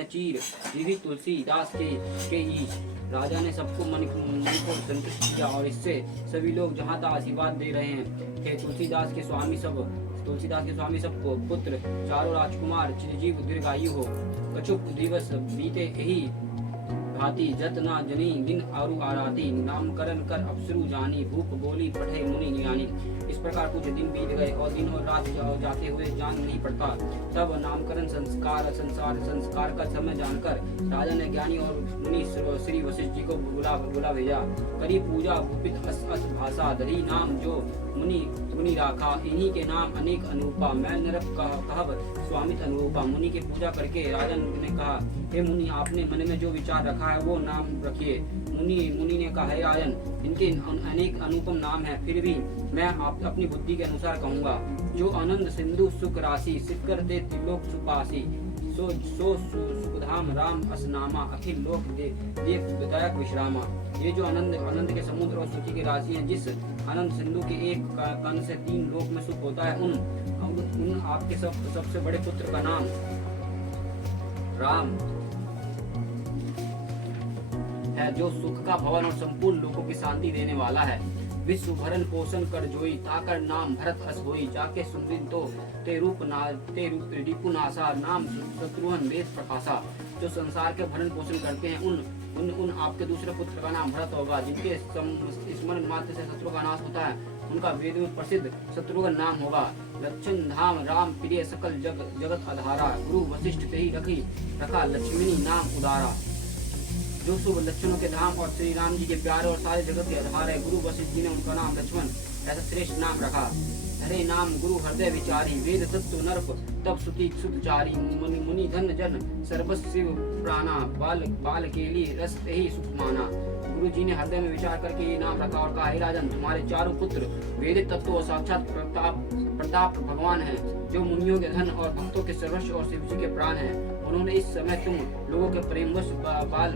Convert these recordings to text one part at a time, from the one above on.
न चीर विधि तुलसीदास के ईश। राजा ने सबको मन को संतुष्ट किया और इससे सभी लोग जहाँ तहाँ आशीर्वाद दे रहे थे। तुलसीदास के स्वामी सबको पुत्र, चारों राजकुमार चिरंजीव दीर्घायु हो। कछुक दिवस बीते यही भांति जत ना जनी दिन आरु आराती। नामकरण कर अप्सरु जानी, भूप बोली पठे मुनि ज्ञानी। इस प्रकार कुछ दिन बीत गए और दिन और रात जाते हुए जान नहीं पड़ता। तब नामकरण संस्कार का समय जानकर राजा ने ज्ञानी और मुनि श्री वशिष्ठ जी को बुला भेजा। करी पूजा भूपित अस भाषा, धरी नाम जो मुनि राखा। इन्हीं के नाम अनेक अनुरूपा, मैं नरक कहब स्वामित अनुरूपा। मुनि की पूजा करके राजा ने कहा, हे मुनि, आपने मन में जो विचार रखा है वो नाम रखिए। मुनि ने कहा, हे राजन, इनके अनेक अनुपम नाम हैं, फिर भी मैं आप अपनी बुद्धि के अनुसार कहूँगा। जो आनंद सिंधु सुख राशि, सिक्कर दे त्रिलोक सुपासी। सो सुखधाम राम असनामा, अखिल लोक देव विदायक विश्रामा। ये जो आनंद के समुद्र और सुखी की राशि है, जिस आनंद सिंधु के एक कण से 3 लोक में सुख होता है, उन आपके सबसे बड़े पुत्र का नाम राम है, जो सुख का भवन और संपूर्ण लोगों की शांति देने वाला है। विश्व भरण पोषण कर जोई, ताकर नाम भरत अस होई। जाके सुमरिन तो ते रूप रिपु नासा, नाम शत्रुघ्न वेद प्रकाशा। जो संसार के भरण पोषण करते हैं, उन आपके दूसरे पुत्र का नाम भरत होगा। जिनके स्मरण मात्र से शत्रु का नाश होता है, उनका वेद में प्रसिद्ध शत्रुघ्न नाम होगा। लक्षण धाम राम प्रिय, सकल जगत आधारा। गुरु वशिष्ठ ते ही रखा लक्ष्मणी नाम उदारा। जो शुभ लक्षणों के धाम और श्री राम जी के प्यारे और सारे जगत के आधार है, गुरु वशिष्ठ जी ने उनका नाम लक्ष्मण ऐसा श्रेष्ठ नाम रखा। हरे नाम गुरु हृदय विचारी, वेद तत्व नरप तब सुति सुतचारी। मुनि धन जन सर्वस्व प्राणा, बाल केली रस ही सुख माना। गुरु जी ने हृदय में विचार करके ये नाम रखा और कहा, हे राजन, तुम्हारे चारों पुत्र वेदिक तत्व और साक्षात प्रताप भगवान हैं, जो मुनियों के धन और भक्तों के सर्वस्व और शिव जी के प्राण हैं। उन्होंने इस समय तुम लोगों के प्रेमवश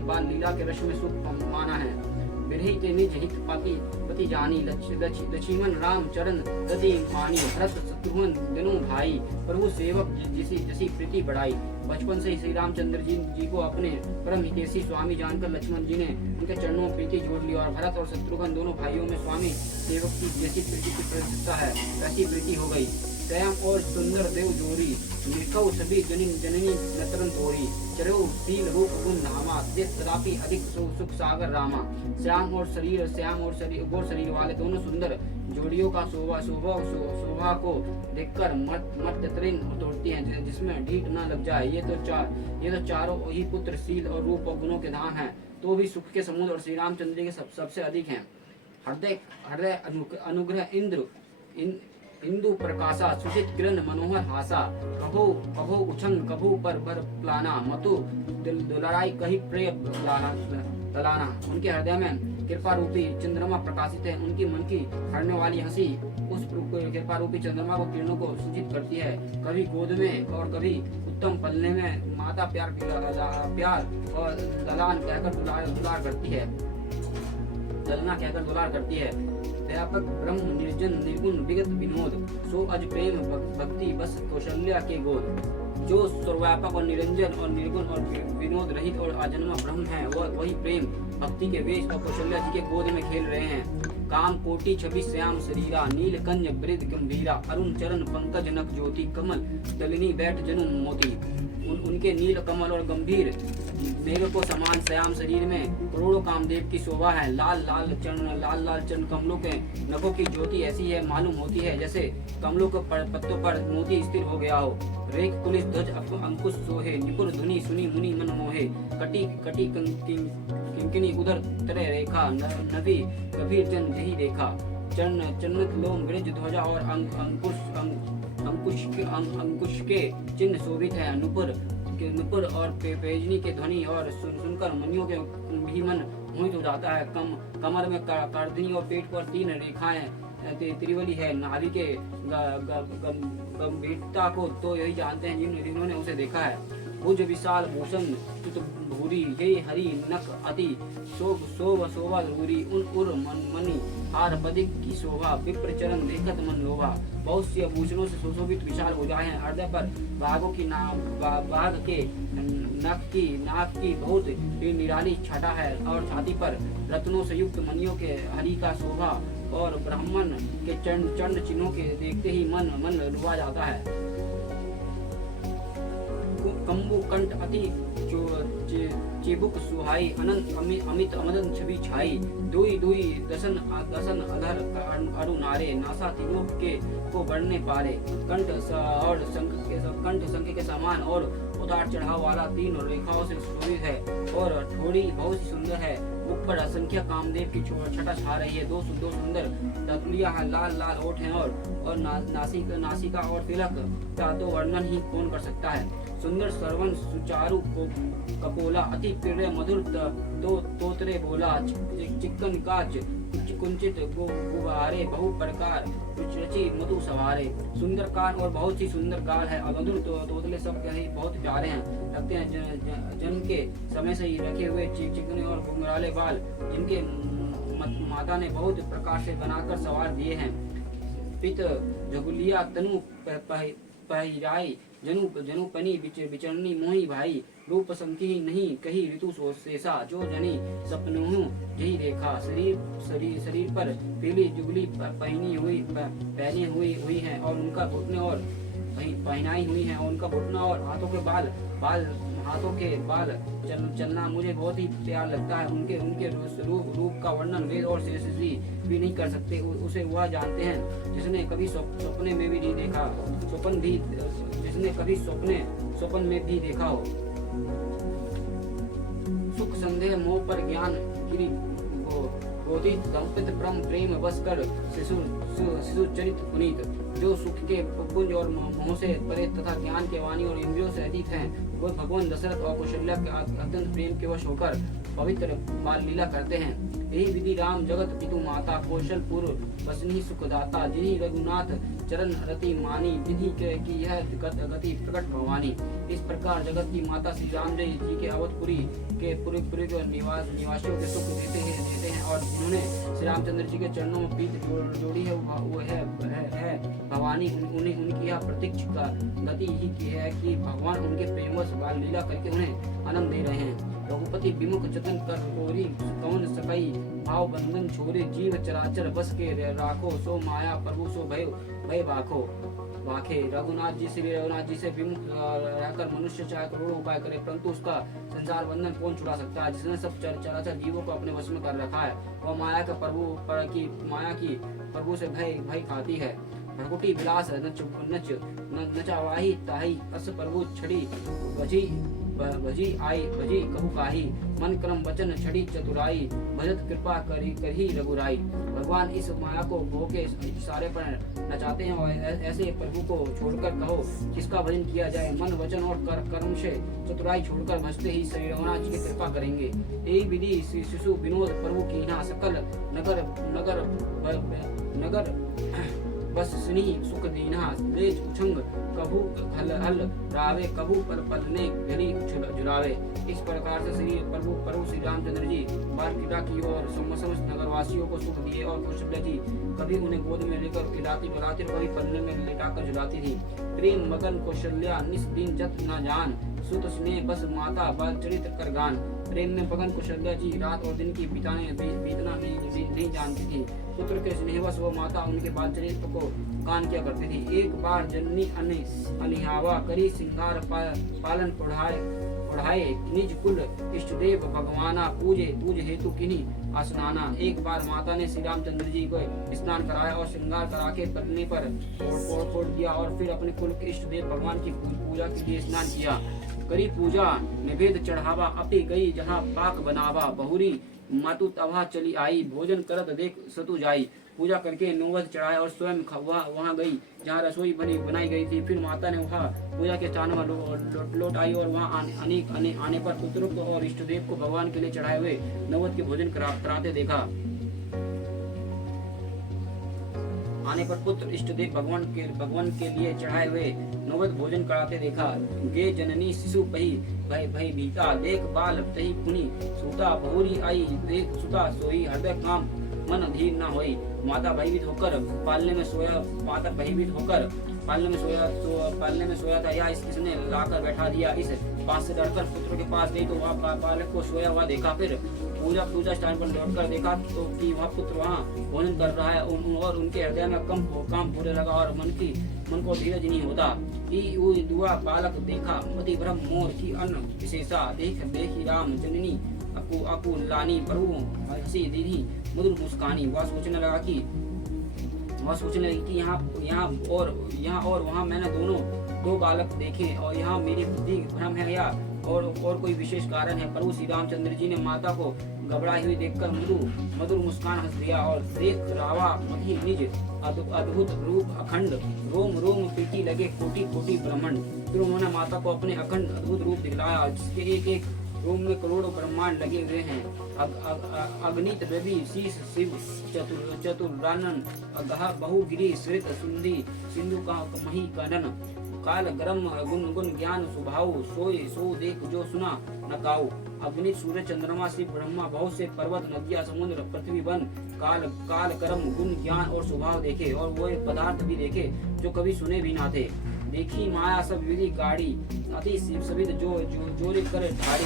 बाल लीला के रस में सुख माना है। विरहित निज हित पति जानी, लक्ष्मण राम चरण गति मानी। भरत शत्रुघ्न दोनों भाई, प्रभु सेवक जैसी प्रीति बढ़ाई। बचपन से ही श्री रामचंद्र जी को अपने परम हितैषी स्वामी जानकर लक्ष्मण जी ने उनके चरणों में प्रीति जोड़ ली और भरत और शत्रुघ्न दोनों भाइयों में स्वामी सेवक की जैसी प्रीति की प्रतिष्ठा है, वैसी प्रीति हो गई। श्याम और सुंदर देव जोरी, निरखौ सभी जननी नतरन तोरी। चरो शील रूप गुण धामा, तदापि अधिक सुख सागर रामा। श्याम और गोर शरीर वाले दोनों सुंदर जोड़ियों का शोभा को देखकर मत तृण तोड़ती हैं, जिसमें ढीठ न लग जाए। ये तो चारों ही पुत्र शील और रूप और गुणों के धाम हैं, तो भी सुख के समुद्र और श्री रामचंद्र के सबसे अधिक हैं। हृदय अनुग्रह इंदु प्रकाशा, सुचित किरण मनोहर हासा। कहो उछंग कभू पर प्लाना, मतु दुलाराई कही प्रिय तलाना। उनके हृदय में कृपा रूपी चंद्रमा प्रकाशित है, उनकी मन की हरने वाली हंसी उस कृपा रूपी चंद्रमा को किरणों को सूचित करती है। कभी गोद में और कभी उत्तम पलने में माता प्यार और दलान कहकर दुलार करती है। व्यापक ब्रह्म निर्जन निर्गुण विगत विनोद, सो अज प्रेम भक्ति बस कौशल्या के गोद। जो सर्वव्यापक और निरंजन और निर्गुण और विनोद रहित और अजन्मा ब्रह्म है, वही प्रेम भक्ति के वेश और कौशल्या जी के गोद में खेल रहे हैं। काम कोटि छवि श्याम शरीरा, नील कंज वृद्ध गंभीरा। अरुण चरण पंकज नक ज्योति, कमल दलिनी बैठ जनु मोती। उनके नील कमल और गंभीर मेघ को समान श्याम शरीर में करोड़ों कामदेव की शोभा है। लाल लाल चरण कमलों के नखों की ज्योति ऐसी है, मालूम होती है जैसे कमलों के पत्तों पर मोती स्थिर हो गया हो। रेख कुलिस ध्वज अंकुश सोहे, निपुर धुनी सुनी मुनि मन मोहे। कटी किंकिनी उधर तरे रेखा, नवी कबीर जन यही देखा। चन्नत लोम वृज ध्वजा और अंकुश के चिन्ह शोभित है। नुपुर और पेजनी के ध्वनि और सुनकर मुनियों के भी मन मोहित हो जाता है। कमर में कर्दनी और पेट पर 3 रेखाएं त्रिवली है। नाभि के गंभीरता को तो यही जानते हैं जिन्होंने उसे देखा है। भुज विशाल भूषण चित भूरी, ये हरि नक अति शोभा धूरी। उर मणि हार बदिक की शोभा, विप्र चरण देखत मन लोभा। बहुत सी आभूषणों से सुशोभित विशाल भुजाएं हैं। हृदय पर बाघ के नाक की बहुत निराली छटा है और छाती पर रत्नों से युक्त मणियों के हरि का शोभा और ब्राह्मण के चंड चिन्हों के देखते ही मन लुभा जाता है। कंबु कंठ अति चिबुक सुहाई अनंत अमित अमदन छवि छाई दुई दुई दसन दसन अधर अरु नारे नासा तिलोक के को बढ़ने पारे कंठ और शंख के समान और उतार चढ़ाव वाला 3 रेखाओं से सुशोभित है और थोड़ी बहुत ही सुंदर है। ऊपर असंख्य कामदेव की छटा छा रही है। दो सुंदर दतुलिया है, लाल लाल ओठ हैं और नासिका और तिलक का तो वर्णन ही कौन कर सकता है। सुंदर श्रवण सुचारू कपोला अति प्रिय मधुर तोतरे बोला चिकन काज कुंचित गुबारे बहु प्रकार रुचि मधु सवारे। सुंदर कान और बहुत ही सुंदर गाल है और मधुर तोतले सब कहीं बहुत प्यारे हैं लगते हैं। जन्म के समय से ही रखे हुए चिकने और घुंघराले बाल जिनके माता ने बहुत प्रकार से बनाकर सवार दिए हैं। पित झगुलिया तनु पहिराई जनु पनी बिचरनी मोही भाई रूप संकी नहीं कही ऋतु शेषा जो जनी सपनों यही देखा। शरीर पर पीली जुगली पहनी हुई है और उनका घुटने और पहनाई हुई है और उनका घुटना और हाथों के बाल चलना मुझे बहुत ही प्यार लगता है। उनके रूप का वर्णन वेद और शेष भी नहीं कर सकते। उसे वह जानते हैं जिसने कभी सपने में भी नहीं देखा जिसने कभी स्वप्न में भी देखा हो। सुख संदेह मोह पर ज्ञान गिरी बोधित दंपित ब्रह्म प्रेम बस कर शिशु चरित पुनीत जो सुख के पुंज और मोह से परे तथा ज्ञान के वाणी और इंद्रियों से अधिक हैं वो भगवान दशरथ और कौशल्या के अत्यंत प्रेम के वश होकर पवित्र बाल लीला करते हैं। यही विधि राम जगत पितु माता कौशलपुर बसनी सुखदाता जिन्हीं रघुनाथ चरण रति मानी विधि की यह गति प्रकट भवानी। इस प्रकार जगत की माता श्री राम जी के अवधपुरी के पूरे निवासियों के सुख देते हैं और जिन्होंने श्री रामचंद्र जी के चरणों में प्रीत जोड़ी है वो है भवानी। उन्हें उनकी यह प्रत्यक्ष गति ही की है कि भगवान उनके प्रेमवश बाल लीला करके उन्हें आनंद दे रहे हैं। रघुपति विमुख जतन कर कोरी कौन सकई भाव बंधन छोड़े जीव चराचर बस के राखो सो माया प्रभु सो भय वाखे। रघुनाथ जी से विमुख रहकर मनुष्य चाहे करोड़ों उपाय करे परंतु उसका संसार बंधन कौन छुड़ा सकता है। जिसने सब चराचर जीवों को अपने वश में कर रखा है वह माया की प्रभु से भय खाती है। भ्रकुटी विलास नचावाही ताही अस प्रभु छड़ी भजी कहु काही मन क्रम वचन छड़ी चतुराई भजत कृपा करही रघुराई। भगवान इस माया को भोग के इशारे पर नचाते हैं और ऐसे प्रभु को छोड़कर कहो किसका भजन किया जाए। मन वचन और कर्म से चतुराई छोड़कर भजते ही श्री रघुनाथ जी की कृपा करेंगे। यही विधि शिशु विनोद प्रभु की सकल नगर बस स्नी सुख दीना लेज उछंग कभू हल रावे कभू पलने घड़ी झुलावे। इस प्रकार से प्रभु श्री रामचंद्र जी बाल क्रीड़ा की और समस्त नगरवासियों को सुख दिए और कौशल्या जी कभी उन्हें गोद में लेकर खिलाती डुलाती और कभी पलने में लेटाकर झुलाती थी। प्रेम मगन कौशल्या निस दिन जत न जान सुत स्नेह बस माता बाल चरित्र कर गान। प्रेम में मगन कौशल्या जी रात और दिन की बीतना नहीं जानती थी। पुत्र के स्नेहवश वो माता उनके बाल चरित्र को गान किया करती थी। एक बार जननी अनिहावा करी सिंगार पालन पढ़ाए निज कुल इष्ट देव भगवाना पूज हेतु किन्हीं आसनाना। एक बार माता ने श्री रामचंद्र जी को स्नान कराया और श्रृंगार करा के पत्नी पर फोड़ दिया और फिर अपने कुल के इष्ट देव भगवान की पूजा के लिए स्नान किया। करी पूजा निवेद चढ़ावा अपी गई जहाँ पाक बनावा बहुरी मातु तवा चली आई भोजन करत देख सतु जाई। पूजा करके नौवत चढ़ाया और स्वयं वहाँ गई जहाँ रसोई बनाई गई थी। फिर माता ने वहाँ पूजा के स्थान में लौट आई और वहाँ आने पर पुत्र और इष्ट देव को भगवान के लिए चढ़ाए हुए नौवत के भोजन कराते देखा। आने पर पुत्र इष्ट देव भगवान के लिए चढ़ाए हुए नौवत भोजन कराते देखा। गे जननी शिशु पही भय बीता देख बाल तही पुनि सूता बहुरी आई देख सुता सोई हृदय काम मन धीर न होई। माता भयभीत होकर पालने में सोया था या इसने लाकर बैठा दिया। इस पास से डरकर पुत्र के पास गई तो वह बालक को सोया हुआ देखा। फिर पूजा स्थान पर लौटकर देखा तो कि वह पुत्र वहाँ भोजन कर रहा है और उनके हृदय में काम होने लगा और मन को धीरज नहीं होता कि वो दुआ बालक देखा मति ब्रह्म मोर की अन्न विशेषा देखी राम जननी अकुलानी प्रभु हंसी दीदी मधुर मुस्कानी। वह सोचने लगी कि यहाँ और वहाँ मैंने दो बालक देखे और यहाँ मेरी बुद्धि भ्रम है या और कोई विशेष कारण है। प्रभु श्री रामचंद्र जी ने माता को घबराई हुई देखकर मधुर मुस्कान हंस दिया और देख रावा मधी निज अद्भुत रूप अखंड रोम रोम पीटी लगे कोटि कोटि ब्रह्मांड। फिर उन्होंने माता को अपने अखंड अद्भुत रूप दिखलाया जिसके एक रोम में करोड़ों ब्रह्मांड लगे हुए हैं। अग्नित रवि शीश शिव चतुरानन अगह बहुगिरी श्रित सुंदी सिंधु का मही कनन काल गरम गुण ज्ञान स्वभाव सोए सो देख जो सुना न काऊ। अग्नि सूर्य चंद्रमा शिव ब्रह्मा बहुत से पर्वत नदियां समुद्र पृथ्वी वन काल कर्म गुण ज्ञान और स्वभाव देखे और वो पदार्थ भी देखे जो कभी सुने भी ना थे। देखी माया सब विधि गाड़ी अति सविद जोरे कर ढारी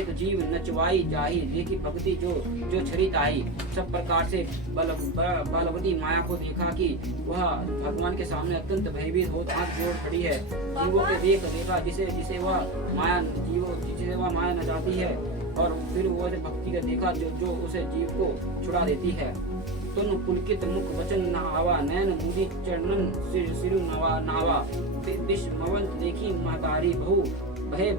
एक जीव नचवाई जाही देखी भक्ति जो छरी ताही। सब प्रकार से बलवती माया को देखा कि वह भगवान के सामने अत्यंत भयभीत हो हाथ जोड़ खड़ी है। जीवों के देखा जिसे वह माया नचाती है और फिर वो भक्ति का देखा जो उसे जीव को छुड़ा देती है। तुम पुलकित मुख वचन न आवा नयन मुदी चरणन सिरु नावा विषमवंत देखी महतारी बहु भय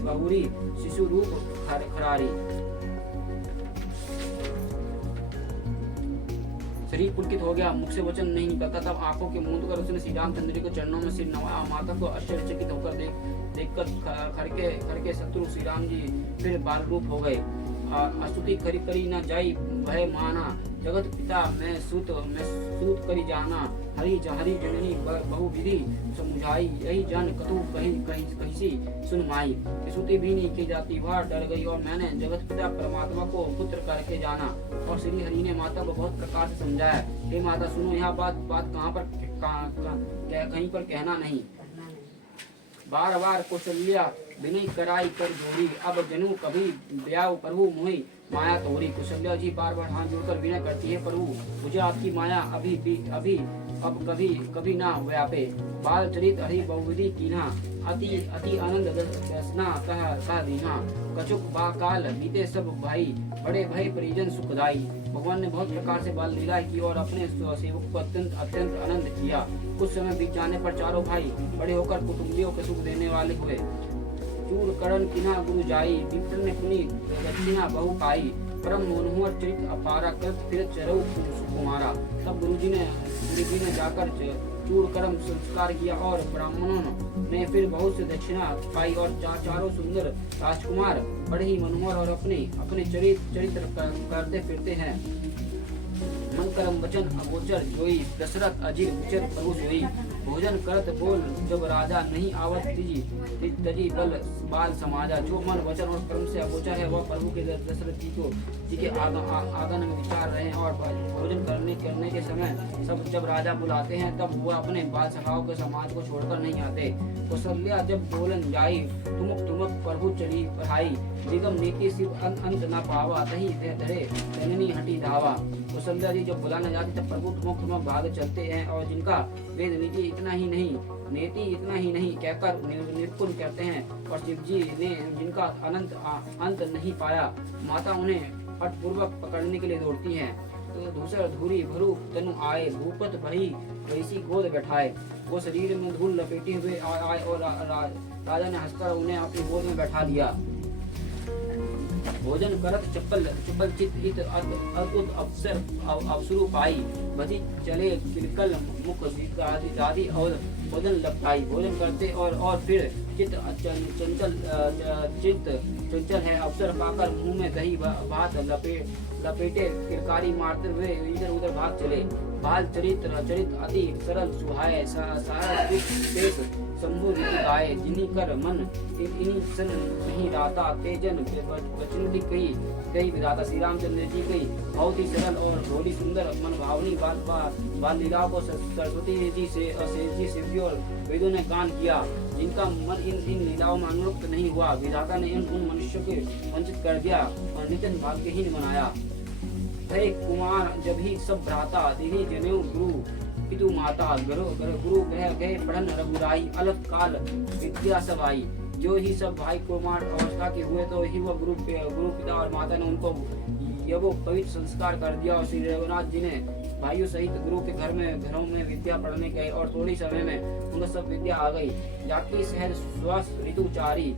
बहुरी शिशु रूप खरारी। शरीर पुलकित हो गया, मुख से वचन नहीं निकलता। तब आंखों के मूंद कर उसने श्री रामचंद्र जी को चरणों में सिर नवाया। माता को आश्चर्यचकित होकर देखकर खड़के शत्रु श्री राम जी फिर बाल रूप हो गए। अस्तुति करी न जाई भय माना जगत पिता मैं सूत करी जाना हरि जननी बहु विधि समुझाई यही जन कतु कहीं सुन माई। स्तुति भी नहीं की जाती, वह डर गई और मैंने जगत पिता परमात्मा को पुत्र करके जाना। और श्री हरि ने माता को बहुत प्रकार से समझाया, हे माता सुनो, यह बात कहीं पर कहना नहीं। बार बार कौशल्या विनय कराई कर जोड़ी अब जनू कभी ब्याह प्रभु मोहि माया तोरी। कौशल्या जी बार बार हाथ जोड़कर विनय करती है, प्रभु मुझे आपकी माया अभी अब कभी ना व्यापे। बाल चरित हरि बहुविधि कीन्हा अति आनंद व्यसना कह दीना। कछुक बा काल बीते सब भाई बड़े भय परिजन सुखदाई। भगवान ने बहुत प्रकार से बाल लीला की और अपने सेवक को अत्यंत आनंद किया। कुछ समय बीत जाने पर चारों भाई बड़े होकर कुटुंबियों को सुख देने वाले हुए। चूर करण किना गुरु जाई विप्र ने पुनि दक्षिणा बहु पाई। परम मनोहर चरित अपारा कृत फिर चरऊ सुकुमारा। तब गुरुजी ने जाकर चूर कर्म संस्कार किया और ब्राह्मणों ने फिर बहुत से दक्षिणा पाई और चारों सुंदर राजकुमार बड़े ही मनोहर और अपने चरित्र करते फिरते हैं। मन कर्म वचन अगोचर जोई दशरथ अजीर विचर प्रभु सोई। भोजन करत बोल जब राजा नहीं आवत तजी बाल समाजा। जो मन वचन और कर्म से अगोचर है वह प्रभु के दशरथ जी के आंगन में विचार रहे हैं। और भोजन करने के समय सब जब राजा बुलाते हैं तब वो अपने बाल सखाओं के समाज को छोड़कर नहीं आते। कौशल्या जब बोलन जाई तुमक प्रभु चढ़ी पढ़ाई। निगम नीति शिव अंत न पावा तही धरे जननी हटी धावा। कौशल्या जी जब बुलाने जाती तब प्रभु तुमक भाग चलते हैं और जिनका वेद नीति इतना ही नहीं कहकर निर्गुण कहते हैं। और शिव जी ने जिनका अंत नहीं पाया माता उन्हें पटपूर्वक पकड़ने के लिए दौड़ती हैं। तो धूसर धूरी भरू तनु आए भूपत भई वैसी गोद बैठाए। वो शरीर में धूल लपेटे हुए आए और राजा ने हंसकर उन्हें अपनी गोद में बैठा दिया। भोजन करत चप्पल चित अद्भुत अवसरु पाई। बधी चले किलकल मुख दादी और भोजन लपटाई। भोजन करते और फिर चित्त चंचल है अवसर पाकर मुंह में दही भात लपेटे किरकारी मारते हुए इधर उधर भाग चले। बाल चरित अति सरल सुहाए सारा पेश शंभु रीति गाये। जिन्हीं कर मन इन्हीं सन नहीं राता तेजन बचनुली कई विधाता। श्री रामचंद्र जी कई बहुत ही सरल और भोली सुंदर मन भावनी बाल लीला को सरस्वती जी से शिव जी और वेदों ने गान किया। जिनका मन इन लीलाओं में अनुरक्त नहीं हुआ, विधाता ने उन मनुष्यों को वंचित कर दिया और नितिन भाग्यहीन बनाया। हे कुमार जब ही सब भ्राता दीनी जनेऊ गुरु पितु माता गुरु ग्रह गए पढ़न रघुराई, अलग काल विद्या सब आई। जो ही सब भाई कुमार अवस्था के हुए तो ही वह गुरु पिता और माता ने उनको ये वो पवित्र संस्कार कर दिया। और श्री रघुनाथ जी ने भाइयों सहित गुरु के घरों में विद्या पढ़ने गए और थोड़ी समय में उनको सब विद्या आ गई। जाकी शहर स्वस्थ ऋतुचारी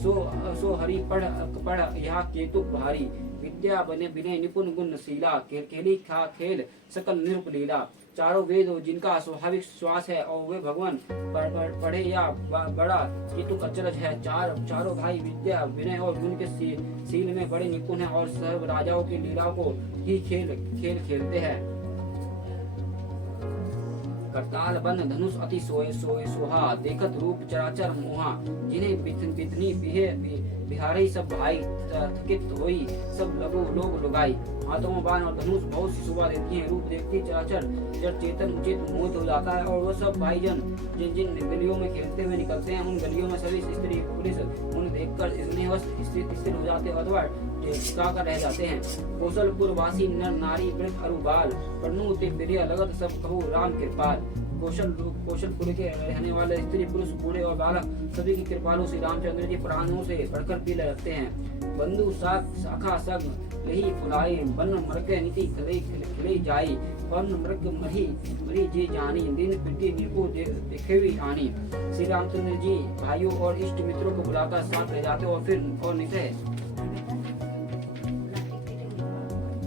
सो हरि पढ़ यहाँ केतु भारी, विद्या बने बिने निपुण गुण शीला, खेली खा खेल सकल निरूप लीला। चारों वेद जिनका स्वाभाविक श्वास है और वे भगवान पढ़े या बड़ा केतुक अचरज है। चारों भाई विद्या विनय और गुण के शील में बड़े निपुण हैं और सर्व राजाओं की लीलाओं को ही खेलते हैं। करताल बंद धनुष अति सोहा, देखत रूप चराचर मोहा। जिन्हें बितनी बिहारी सब भाई, थकित होई सब लोग लुगाई। हाथों में बाण और धनुष बहुत सी शोभा देती है। रूप देखती चराचर जड़ चेतन उचित मोहित हो जाता है। और वो सब भाईजन जिन गलियों में खेलते हुए निकलते हैं, उन गलियों में सभी स्त्री पुलिस उन्हें देखकर स्नेहवश स्थिर हो जाते अथवा टिका कर रह जाते हैं। कौशलपुर वासी नर नारी वृद्ध अरु बाल, पन्नू ते प्रिय लगत सब कहू राम कृपाल। कौशलपुर के रहने वाले स्त्री पुरुष बूढ़े और बालक सभी की कृपालु श्री रामचंद्र जी प्राणों से बढ़कर प्रिय लगते हैं। बंधु शाखा सग यही फुलाई, वन मृग नीति खिलई जाई। वन मृग मरी जे जानी, दिन प्रीति निपु देखेवी आनी। श्री रामचंद्र जी भाइयों और इष्ट मित्रों को बुलाकर साथ ले जाते और फिर और निकले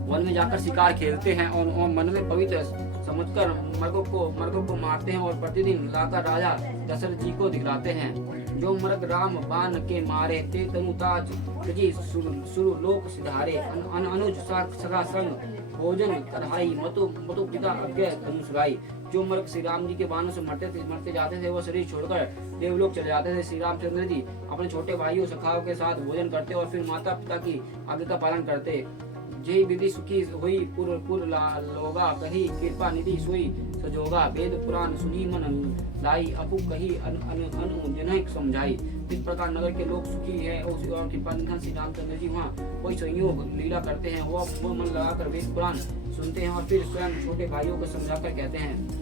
वन में जाकर शिकार खेलते हैं और मन में पवित्र समझकर मृगों को मारते हैं और प्रतिदिन लाकर राजा दशरथ जी को दिखलाते हैं। जो मृग राम बाण के मारे, ते तनुताज प्रजी सुर लोक सिधारे। अनुज सगा संग भोजन कढ़ाई, मतु पिता अज्ञ धनुषगाई। जो मृग श्री राम जी के बाणों से मरते जाते थे, वो शरीर छोड़कर देवलोक चले जाते थे। श्री रामचंद्र जी अपने छोटे भाइयों सखाओं के साथ भोजन करते और फिर माता पिता की आज्ञा का पालन करते। जय विधि सुखी हुई पुर लोगा, कही कृपा निधि सोई सजोगा। वेद पुराण सुनी मन लाई, अपु कही अनु जनक समझाई। इस प्रकार नगर के लोग सुखी है और कृपा निधन श्री रामचंद्र जी वहाँ कोई संयोग लीला करते हैं। वो मन लगाकर वेद पुराण सुनते हैं और फिर स्वयं छोटे भाइयों को समझाकर कहते हैं।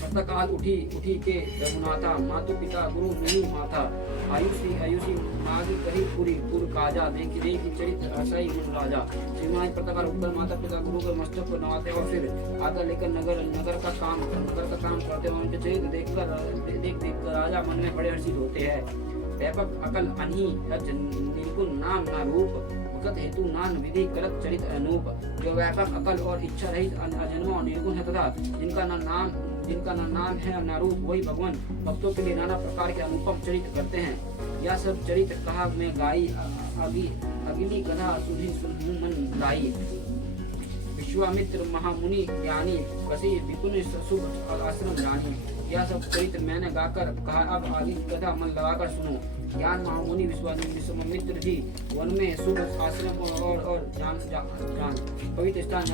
प्रातःकाल उठी के रघुनाथा, मातु पिता गुरु नहीं माथा। आयुषी मागी कही पुर काजा, देखी चरित्र असई मन राजा। श्रीमान प्रातःकाल उठकर माता पिता गुरु के मस्तक को नवाते और फिर आकर लेकर नगर का काम करते हैं। उनके चरित्र देख राजा मन में बड़े हर्षित होते हैं। व्यापक अकल अनही रज निर्गुण नाम ना रूप, भगत हेतु नान विधि करत चरित अनूप। जो व्यापक अकल और इच्छा रहित अजन्मा और निर्गुण है तथा जिनका न नाम है न रूप, वही भगवान भक्तों के लिए नाना प्रकार के अनुपम चरित्र करते हैं। यह सब चरित्र कहा मैं गाई, अगली कथा सुनी मन लाई। विश्वामित्र महामुनि ज्ञानी, कसी विपुल शुभ आश्रम जानी। यह सब चरित्र मैंने गाकर कहा, अब आगे कथा मन लगाकर सुनो। ज्ञान महामुनि विश्वामित्र जी वन में शुभ आश्रम और पवित्र स्थान